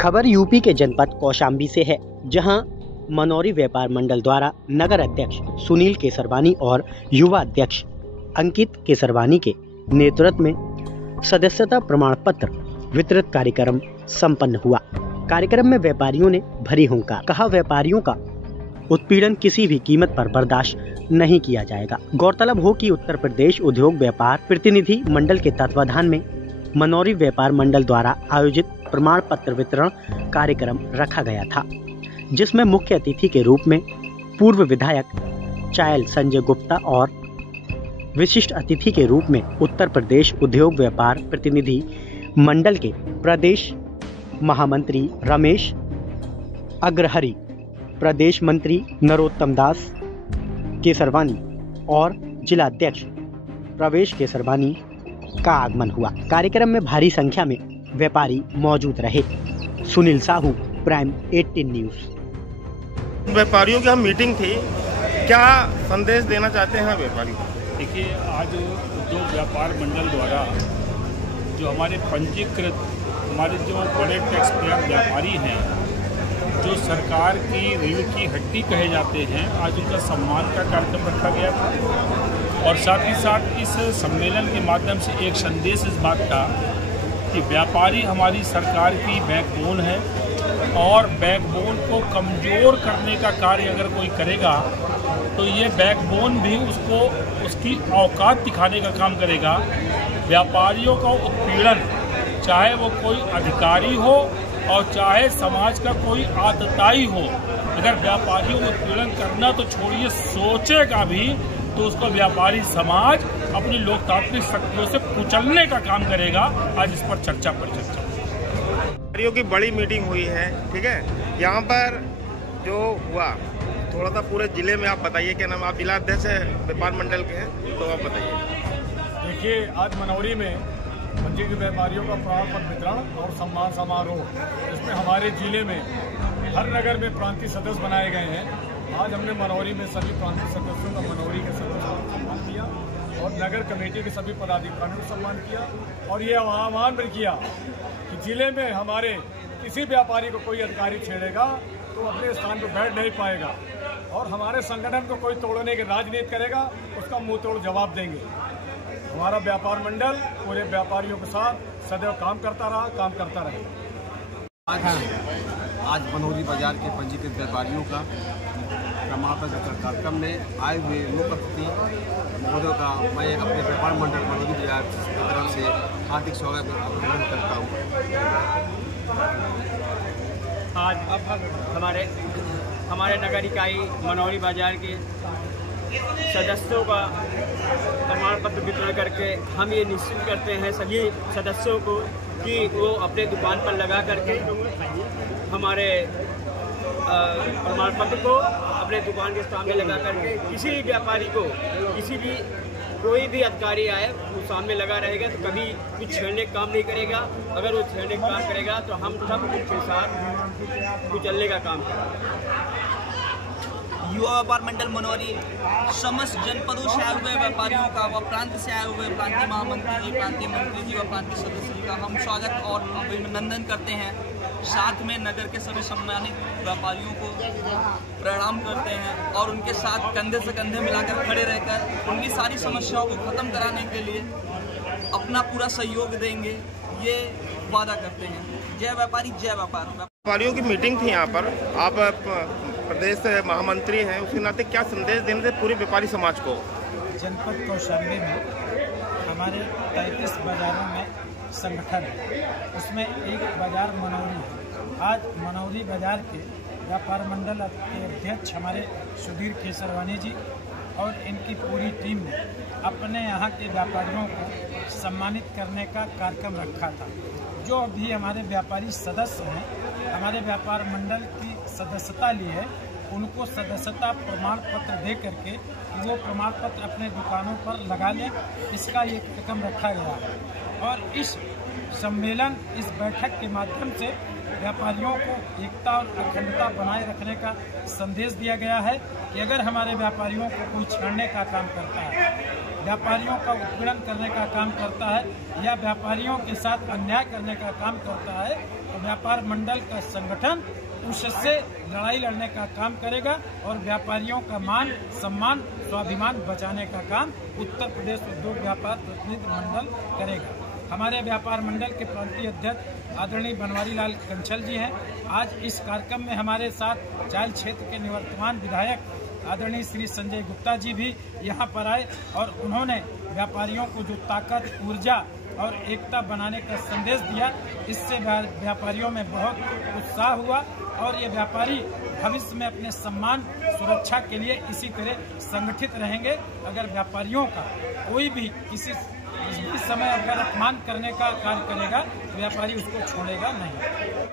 खबर यूपी के जनपद कौशाम्बी से है, जहां मनौरी व्यापार मंडल द्वारा नगर अध्यक्ष सुनील केसरवानी और युवा अध्यक्ष अंकित केसरवानी के नेतृत्व में सदस्यता प्रमाण पत्र वितरित कार्यक्रम संपन्न हुआ। कार्यक्रम में व्यापारियों ने भरी हुंकार कहा, व्यापारियों का उत्पीड़न किसी भी कीमत पर बर्दाश्त नहीं किया जाएगा। गौरतलब हो कि उत्तर प्रदेश उद्योग व्यापार प्रतिनिधि मंडल के तत्वाधान में मनौरी व्यापार मंडल द्वारा आयोजित प्रमाण पत्र वितरण कार्यक्रम रखा गया था, जिसमें मुख्य अतिथि के रूप में पूर्व विधायक चायल संजय गुप्ता और विशिष्ट अतिथि के रूप में उत्तर प्रदेश उद्योग व्यापार प्रतिनिधि मंडल के प्रदेश महामंत्री रमेश अग्रहरी, प्रदेश मंत्री नरोत्तम दास केसरवानी और जिला अध्यक्ष प्रवेश केसरवानी का आगमन हुआ। कार्यक्रम में भारी संख्या में व्यापारी मौजूद रहे। Sunil Sahu, prime 18 news. व्यापारियों की हम मीटिंग थी, क्या संदेश देना चाहते हैं व्यापारी? देखिए, आज उद्योग व्यापार मंडल द्वारा जो हमारे पंजीकृत हमारे जो बड़े टैक्स पेयर व्यापारी हैं, जो सरकार की रीढ़ की हड्डी कहे जाते हैं, आज उनका सम्मान का कार्यक्रम रखा गया था। और साथ ही साथ इस सम्मेलन के माध्यम से एक संदेश इस बात का कि व्यापारी हमारी सरकार की बैकबोन है और बैकबोन को कमज़ोर करने का कार्य अगर कोई करेगा तो ये बैकबोन भी उसको उसकी औकात दिखाने का काम करेगा। व्यापारियों का उत्पीड़न, चाहे वो कोई अधिकारी हो और चाहे समाज का कोई आतताई हो, अगर व्यापारियों को उत्पीड़न करना तो छोड़िए, सोचेगा भी तो उसको व्यापारी समाज अपनी लोकतांत्रिक शक्तियों से कुचलने का काम करेगा। आज इस पर चर्चा व्यापारियों की बड़ी मीटिंग हुई है, ठीक है। यहाँ पर जो हुआ थोड़ा सा पूरे जिले में आप बताइए, क्या नाम, आप जिला अध्यक्ष व्यापार मंडल के हैं, तो आप बताइए। देखिए, आज मनौरी में पंजीकृत व्यापारियों का प्रमाण पत्र वितरण और सम्मान समारोह, इसमें हमारे जिले में हर नगर में प्रांतीय सदस्य बनाए गए हैं। आज हमने मनौरी में सभी प्रांतीय सदस्यों का मनौरी के सदस्यों का सम्मान किया और नगर कमेटी के सभी पदाधिकारियों का सम्मान किया और ये आह्वान भी किया कि जिले में हमारे किसी व्यापारी को कोई अधिकारी छेड़ेगा तो अपने स्थान पर बैठ नहीं पाएगा और हमारे संगठन को कोई तोड़ने की राजनीति करेगा, उसका मुंह तोड़ जवाब देंगे। हमारा व्यापार मंडल पूरे व्यापारियों के साथ सदैव काम करता रहा, काम करता रहेगा। आज मनौरी बाजार के पंजीकृत व्यापारियों का प्रमाण पत्र कार्यक्रम में आए हुए मुख्य अतिथि महोदय का मैं अपने व्यापार मंडल मनौरी बाजार की तरफ से हार्दिक स्वागत अभिनंदन करता हूँ। आज हमारे नगर इकाई मनौरी बाजार के सदस्यों का प्रमाण पत्र वितरण करके हम ये निश्चित करते हैं सभी सदस्यों को कि वो अपने दुकान पर लगा करके हमारे प्रमाण पत्र को अपने दुकान के सामने लगा करके किसी भी व्यापारी को कोई भी अधिकारी आए वो सामने लगा रहेगा तो कभी कुछ छेड़ने का काम नहीं करेगा। अगर वो छेड़ने का काम करेगा तो हम सब उनके साथ कुचलने का काम करेंगे। युवा व्यापार मंडल मनौरी समस्त जनपदों से आए हुए व्यापारियों का व प्रांत से आए हुए प्रांतीय महामंत्री जी, प्रांतीय मंत्री जी व प्रांतीय सदस्य जी का हम स्वागत और अभिनंदन करते हैं। साथ में नगर के सभी सम्मानित व्यापारियों को प्रणाम करते हैं और उनके साथ कंधे से कंधे मिलाकर खड़े रहकर उनकी सारी समस्याओं को खत्म कराने के लिए अपना पूरा सहयोग देंगे, ये वादा करते हैं। जय व्यापारी, जय व्यापार। व्यापारियों की मीटिंग थी यहाँ पर, आप प्रदेश महामंत्री हैं, उसके नाते क्या संदेश देने थे पूरे व्यापारी समाज को? जनपद कौशाम्बी में हमारे 33 बाजारों में संगठन है, उसमें एक बाजार मनौरी है। आज मनौरी बाजार के व्यापार मंडल के अध्यक्ष हमारे सुधीर केसरवानी जी और इनकी पूरी टीम ने अपने यहाँ के व्यापारियों को सम्मानित करने का कार्यक्रम रखा था। जो अभी हमारे व्यापारी सदस्य हैं, हमारे व्यापार मंडल की सदस्यता ली है, उनको सदस्यता प्रमाण पत्र दे करके वो प्रमाण पत्र अपने दुकानों पर लगा लें, इसका ये कार्यक्रम रखा गया है। और इस सम्मेलन, इस बैठक के माध्यम से व्यापारियों को एकता और अखंडता बनाए रखने का संदेश दिया गया है कि अगर हमारे व्यापारियों को कोई छेड़ने का काम करता है, व्यापारियों का उत्पीड़न करने का काम करता है या व्यापारियों के साथ अन्याय करने का काम करता है, तो व्यापार मंडल का संगठन उससे लड़ाई लड़ने का काम करेगा और व्यापारियों का मान सम्मान स्वाभिमान बचाने का काम उत्तर प्रदेश उद्योग व्यापार प्रतिनिधि मंडल करेगा। हमारे व्यापार मंडल के प्रांतीय अध्यक्ष आदरणीय बनवारी लाल कंछल जी हैं। आज इस कार्यक्रम में हमारे साथ चायल क्षेत्र के निवर्तमान विधायक आदरणीय श्री संजय गुप्ता जी भी यहाँ पर आए और उन्होंने व्यापारियों को जो ताकत ऊर्जा और एकता बनाने का संदेश दिया, इससे व्यापारियों में बहुत उत्साह हुआ और ये व्यापारी भविष्य में अपने सम्मान सुरक्षा के लिए इसी तरह संगठित रहेंगे। अगर व्यापारियों का कोई भी किसी समय अगर अपमान करने का कार्य करेगा, व्यापारी उसको छोड़ेगा नहीं।